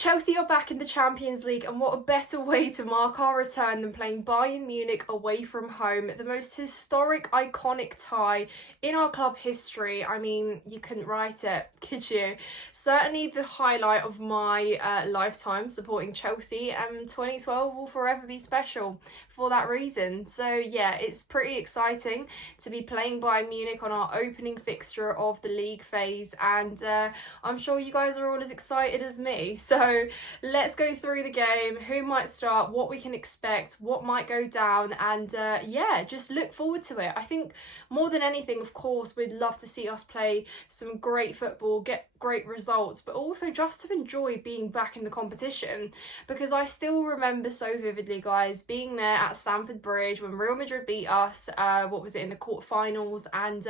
Chelsea are back in the Champions League, and what a better way to mark our return than playing Bayern Munich away from home, the most historic, iconic tie in our club history. I mean, you couldn't write it, could you? Certainly the highlight of my lifetime supporting Chelsea, and 2012 will forever be special for that reason. So yeah, it's pretty exciting to be playing Bayern Munich on our opening fixture of the league phase, and I'm sure you guys are all as excited as me. So let's go through the game, who might start, what we can expect, what might go down, and yeah, just look forward to it. I think more than anything, of course, we'd love to see us play some great football, get great results, but also just to enjoy being back in the competition, because I still remember so vividly, guys, being there at Stamford Bridge when Real Madrid beat us, what was it, in the quarterfinals, and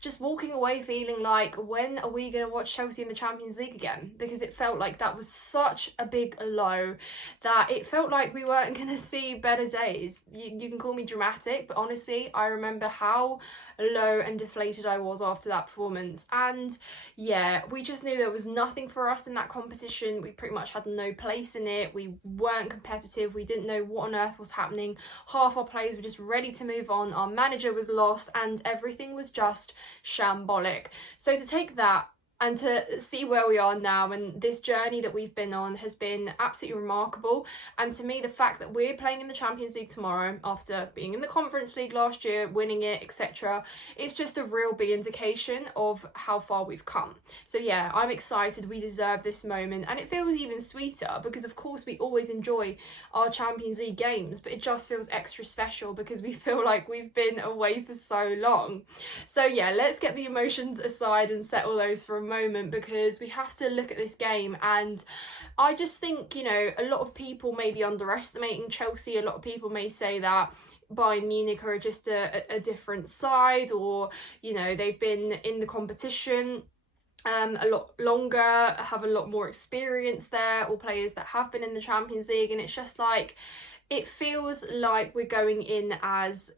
just walking away feeling like, when are we going to watch Chelsea in the Champions League again? Because it felt like that was such a big low that it felt like we weren't going to see better days. You can call me dramatic, but honestly, I remember how low and deflated I was after that performance. And yeah, we just knew there was nothing for us in that competition. We pretty much had no place in it. We weren't competitive. We didn't know what on earth was happening. Half our players were just ready to move on. Our manager was lost, and everything was just shambolic. So to take that and to see where we are now, and this journey that we've been on has been absolutely remarkable. And to me, the fact that we're playing in the Champions League tomorrow after being in the Conference League last year, winning it, etc., it's just a real big indication of how far we've come. So yeah, I'm excited. We deserve this moment, and it feels even sweeter because of course we always enjoy our Champions League games, but it just feels extra special because we feel like we've been away for so long. So yeah, let's get the emotions aside and settle those for a moment, because we have to look at this game. And I just think, you know, a lot of people may be underestimating Chelsea. A lot of people may say that Bayern Munich are just a different side, or, you know, they've been in the competition a lot longer, have a lot more experience there, or players that have been in the Champions League, and it's just like, it feels like we're going in as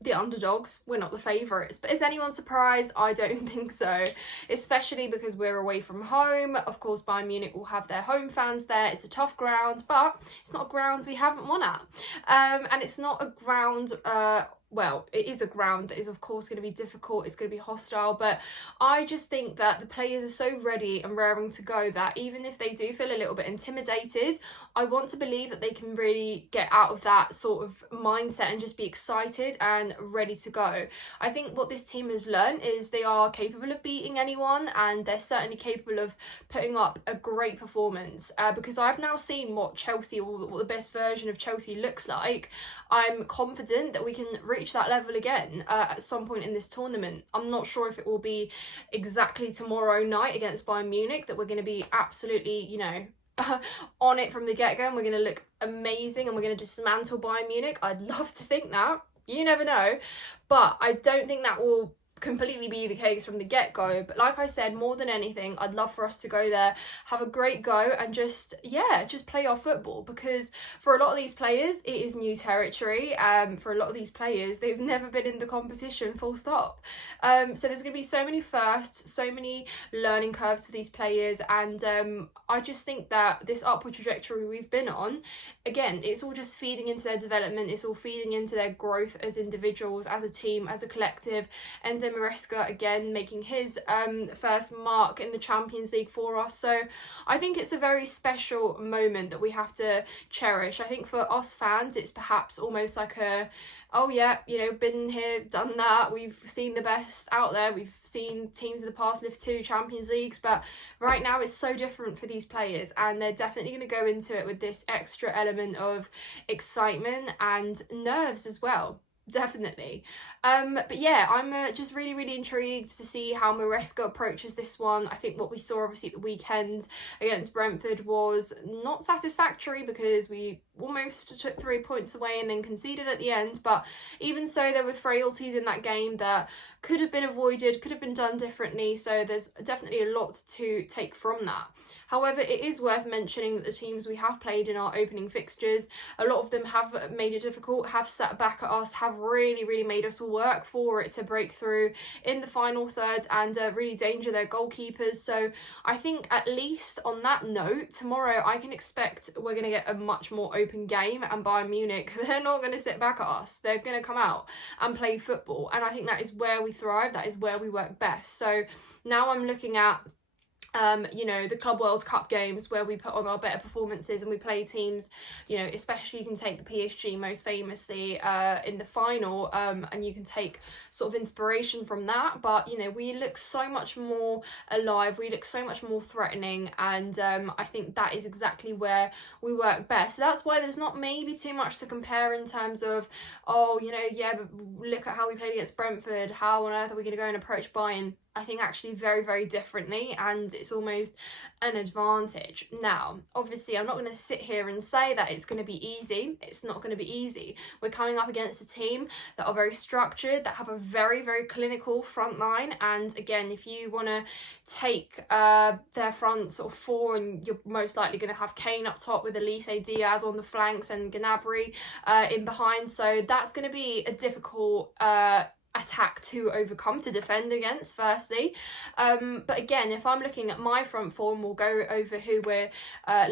the underdogs. We're not the favourites. But is anyone surprised? I don't think so, especially because we're away from home. Of course, Bayern Munich will have their home fans there. It's a tough ground, but it's not a ground we haven't won at, and it's not a ground well, it is a ground that is of course going to be difficult, it's going to be hostile, but I just think that the players are so ready and raring to go that even if they do feel a little bit intimidated, I want to believe that they can really get out of that sort of mindset and just be excited and ready to go. I think what this team has learned is they are capable of beating anyone, and they're certainly capable of putting up a great performance, because I've now seen what Chelsea, or what the best version of Chelsea looks like. I'm confident that we can reach that level again at some point in this tournament. I'm not sure if it will be exactly tomorrow night against Bayern Munich that we're going to be absolutely, you know, on it from the get-go, and we're going to look amazing and we're going to dismantle Bayern Munich. I'd love to think that. You never know. But I don't think that will completely be the case from the get-go. But like I said, more than anything, I'd love for us to go there, have a great go, and just play our football, because for a lot of these players it is new territory. For a lot of these players, they've never been in the competition, full stop. So there's going to be so many firsts, so many learning curves for these players, and I just think that this upward trajectory we've been on, again, it's all just feeding into their development, it's all feeding into their growth as individuals, as a team, as a collective. And Maresca again making his first mark in the Champions League for us. So I think it's a very special moment that we have to cherish. I think for us fans, it's perhaps almost like a, oh yeah, you know, been here, done that. We've seen the best out there. We've seen teams in the past lift 2 Champions Leagues, but right now it's so different for these players, and they're definitely going to go into it with this extra element of excitement and nerves as well. Definitely. But yeah, I'm just really intrigued to see how Maresca approaches this one. I think what we saw obviously at the weekend against Brentford was not satisfactory, because we almost took 3 points away and then conceded at the end. But even so, there were frailties in that game that could have been avoided, could have been done differently. So there's definitely a lot to take from that. However, it is worth mentioning that the teams we have played in our opening fixtures, a lot of them have made it difficult, have sat back at us, have really made us work for it to break through in the final third and really danger their goalkeepers. So I think at least on that note, tomorrow I can expect we're going to get a much more open game, and Bayern Munich, they're not going to sit back at us. They're going to come out and play football, and I think that is where we thrive, that is where we work best. So now I'm looking at you know, the Club World Cup games where we put on our better performances and we play teams, you know, especially you can take the PSG most famously in the final, and you can take sort of inspiration from that. But, you know, we look so much more alive, we look so much more threatening, and I think that is exactly where we work best. So that's why there's not maybe too much to compare in terms of, oh, you know, yeah, but look at how we played against Brentford, how on earth are we going to go and approach Bayern? I think actually very differently, and it's almost an advantage. Now, obviously, I'm not going to sit here and say that it's going to be easy. It's not going to be easy. We're coming up against a team that are very structured, that have a very clinical front line, and again, if you want to take their front sort of four, and you're most likely going to have Kane up top with Elise Diaz on the flanks and Gnabry in behind, so that's going to be a difficult attack to overcome, to defend against firstly, but again, if I'm looking at my front four, and we'll go over who we're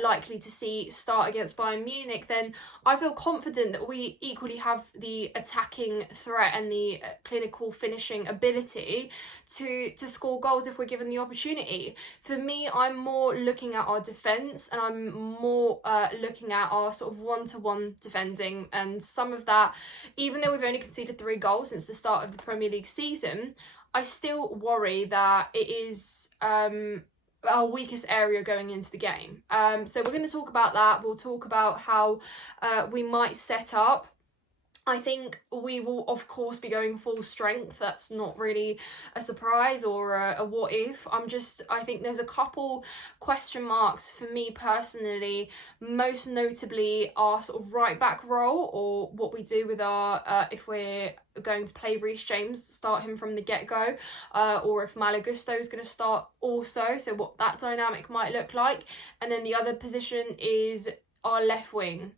likely to see start against Bayern Munich, then I feel confident that we equally have the attacking threat and the clinical finishing ability to score goals if we're given the opportunity. For me, I'm more looking at our defence, and I'm more looking at our sort of one-to-one defending, and some of that, even though we've only conceded 3 goals since the start of the Premier League season, I still worry that it is our weakest area going into the game. So we're going to talk about that. We'll talk about how we might set up. I think we will, of course, be going full strength. That's not really a surprise or a what if. I think there's a couple question marks for me personally, most notably our sort of right back role, or what we do with our, if we're going to play Reece James, start him from the get-go, or if Malo Gusto is going to start also, so what that dynamic might look like. And then the other position is our left wing.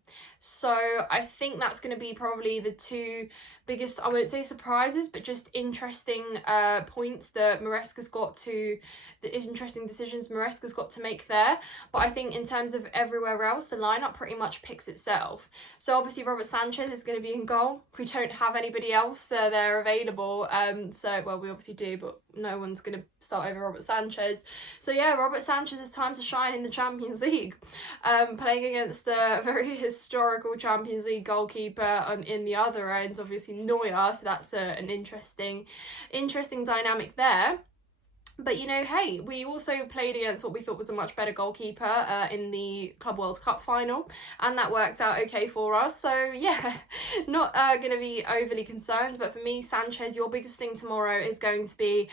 So I think that's going to be probably the 2 biggest, I won't say surprises, but just interesting points that Maresca's got to, the interesting decisions Maresca's got to make there. But I think in terms of everywhere else, the lineup pretty much picks itself. So obviously Robert Sanchez is going to be in goal. We don't have anybody else there available. So, well, we obviously do, but no one's going to start over Robert Sanchez. So yeah, Robert Sanchez, is time to shine in the Champions League. Playing against a very historical Champions League goalkeeper in the other end, obviously Neuer, so that's an interesting dynamic there. But, you know, hey, we also played against what we thought was a much better goalkeeper in the Club World Cup final, and that worked out okay for us. So, yeah, not going to be overly concerned. But for me, Sanchez, your biggest thing tomorrow is going to be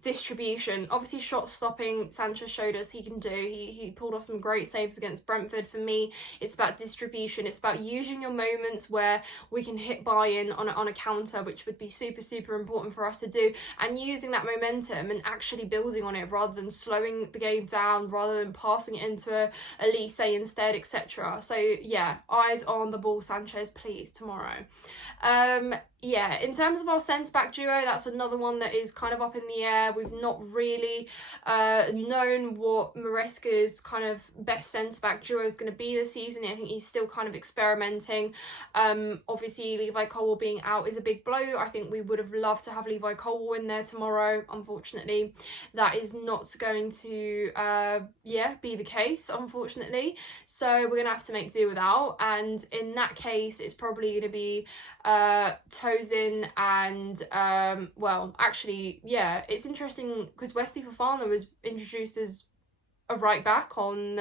distribution. Obviously, shot stopping, Sanchez showed us he can do. He pulled off some great saves against Brentford. For me, it's about distribution. It's about using your moments where we can hit Bayern on a counter, which would be super important for us to do, and using that momentum and actually building on it rather than slowing the game down, rather than passing it into Elise instead, etc. So yeah, eyes on the ball, Sanchez, please, tomorrow. Yeah, in terms of our centre-back duo, that's another one that is kind of up in the air. We've not really known what Maresca's kind of best centre-back duo is going to be this season. I think he's still kind of experimenting. Obviously, Levi Colwill being out is a big blow. I think we would have loved to have Levi Colwill in there tomorrow. Unfortunately, that is not going to be the case, unfortunately. So we're going to have to make do without. And in that case, it's probably going to be Tosin and well, actually, yeah, it's interesting because Wesley Fofana was introduced as a right back on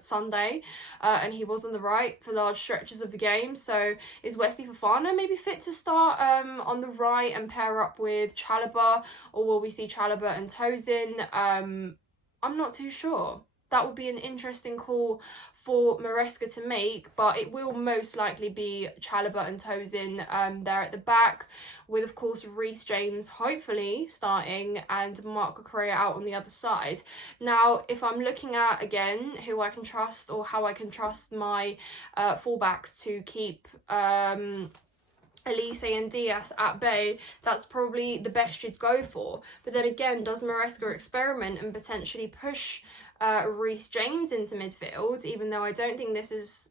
Sunday, and he was on the right for large stretches of the game. So is Wesley Fofana maybe fit to start on the right and pair up with Chalobah, or will we see Chalobah and Tosin? I'm not too sure. that would be an interesting call for Maresca to make, but it will most likely be Chalobah and Tosin there at the back, with of course Reece James hopefully starting and Marco Correa out on the other side. Now, if I'm looking at again who I can trust or how I can trust my fullbacks to keep Elise and Diaz at bay, that's probably the best you'd go for. But then again, does Maresca experiment and potentially push Reece James into midfield, even though I don't think this is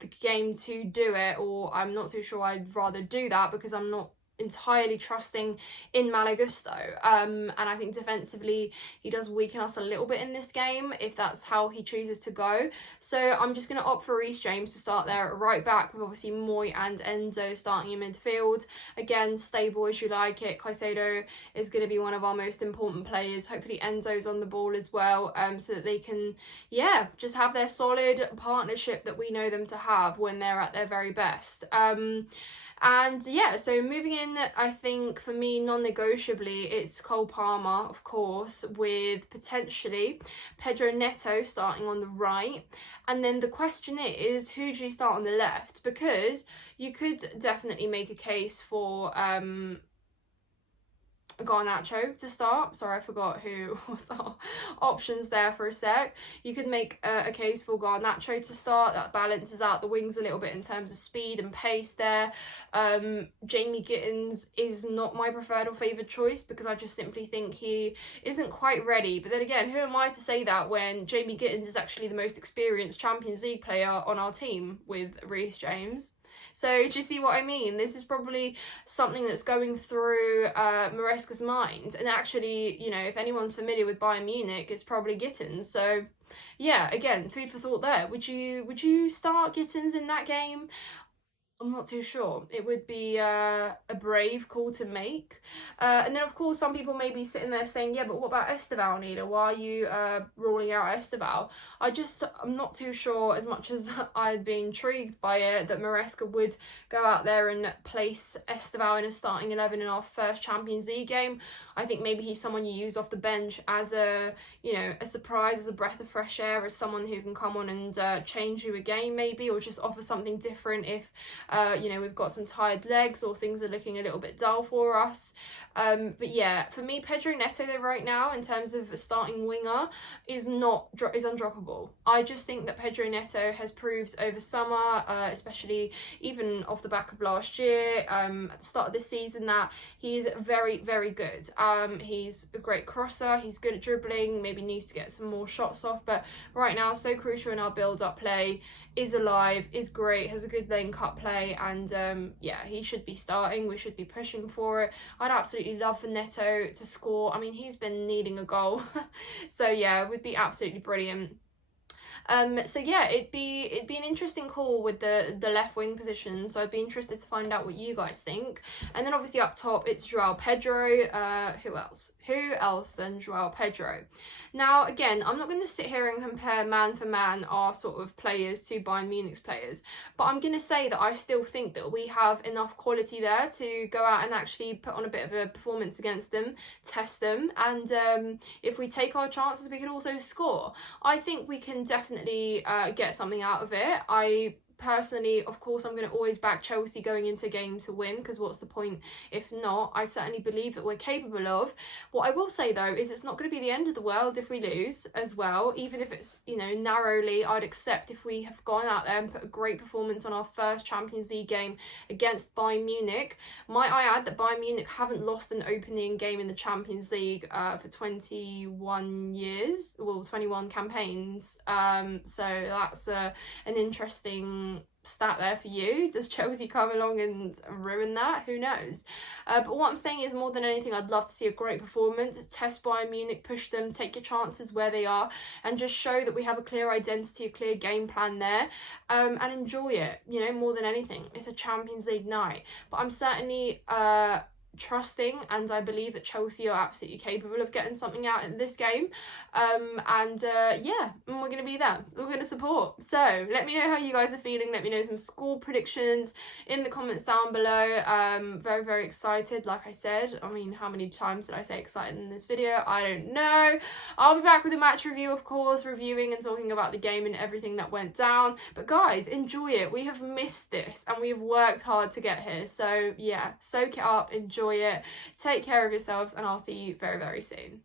the game to do it, or I'm not too sure I'd rather do that because I'm not entirely trusting in Malo Gusto, and I think defensively he does weaken us a little bit in this game if that's how he chooses to go. So I'm just going to opt for Reece James to start there at right back, with obviously Moy and Enzo starting in midfield. Again, stable as you like it. Caicedo is going to be one of our most important players. Hopefully Enzo's on the ball as well, so that they can just have their solid partnership that we know them to have when they're at their very best. And yeah, so moving in, I think for me, non-negotiably, it's Cole Palmer, of course, with potentially Pedro Neto starting on the right. And then the question is, who do you start on the left? Because you could definitely make a case for Garnacho to start. Sorry, I forgot who was our options there for a sec. You could make a case for Garnacho to start. That balances out the wings a little bit in terms of speed and pace there. Jamie Gittins is not my preferred or favoured choice because I just simply think he isn't quite ready. But then again, who am I to say that when Jamie Gittins is actually the most experienced Champions League player on our team with Reece James? So do you see what I mean? This is probably something that's going through Maresca's mind. And actually, you know, if anyone's familiar with Bayern Munich, it's probably Gittins. So yeah, again, food for thought there. Would you start Gittins in that game? I'm not too sure. It would be a brave call to make. And then, of course, some people may be sitting there saying, yeah, but what about Esteval, Nila? Why are you ruling out Esteval? I'm not too sure, as much as I'd be intrigued by it, that Maresca would go out there and place Esteval in a starting 11 in our first Champions League game. I think maybe he's someone you use off the bench as a surprise, as a breath of fresh air, as someone who can come on and change you a game maybe, or just offer something different if we've got some tired legs or things are looking a little bit dull for us. But yeah, for me, Pedro Neto though right now, in terms of a starting winger, is undroppable. I just think that Pedro Neto has proved over summer, especially even off the back of last year, at the start of this season, that he's very, very good. He's a great crosser, he's good at dribbling, maybe needs to get some more shots off, but right now so crucial in our build-up play, is alive, is great, has a good link-up play, and he should be starting. We should be pushing for it. I'd absolutely love for Neto to score. I mean, he's been needing a goal. So yeah, it would be absolutely brilliant. So yeah, it'd be an interesting call with the left wing position, so I'd be interested to find out what you guys think. And then obviously up top it's Joao Pedro. Who else than Joao Pedro? Now again, I'm not going to sit here and compare man for man our sort of players to Bayern Munich's players, but I'm going to say that I still think that we have enough quality there to go out and actually put on a bit of a performance against them, test them, and if we take our chances we can also score. I think we can definitely get something out of it. I personally, of course, I'm going to always back Chelsea going into a game to win, because what's the point if not? I certainly believe that we're capable of. What I will say though is it's not going to be the end of the world if we lose as well, even if it's, narrowly. I'd accept if we have gone out there and put a great performance on our first Champions League game against Bayern Munich. Might I add that Bayern Munich haven't lost an opening game in the Champions League for 21 years, well, 21 campaigns, so that's an interesting stat there for you. Does Chelsea come along and ruin that? Who knows? But what I'm saying is, more than anything, I'd love to see a great performance, test Bayern Munich, push them, take your chances where they are, and just show that we have a clear identity, a clear game plan there, and enjoy it, more than anything. It's a Champions League night. But I'm certainly trusting, and I believe that Chelsea are absolutely capable of getting something out in this game. Yeah, we're going to be there. We're going to support. So let me know how you guys are feeling. Let me know some score predictions in the comments down below. Very, very excited, like I said. I mean, how many times did I say excited in this video? I don't know. I'll be back with a match review, of course, reviewing and talking about the game and everything that went down. But guys, enjoy it. We have missed this and we have worked hard to get here. So yeah, soak it up, enjoy it, take care of yourselves, and I'll see you very, very soon.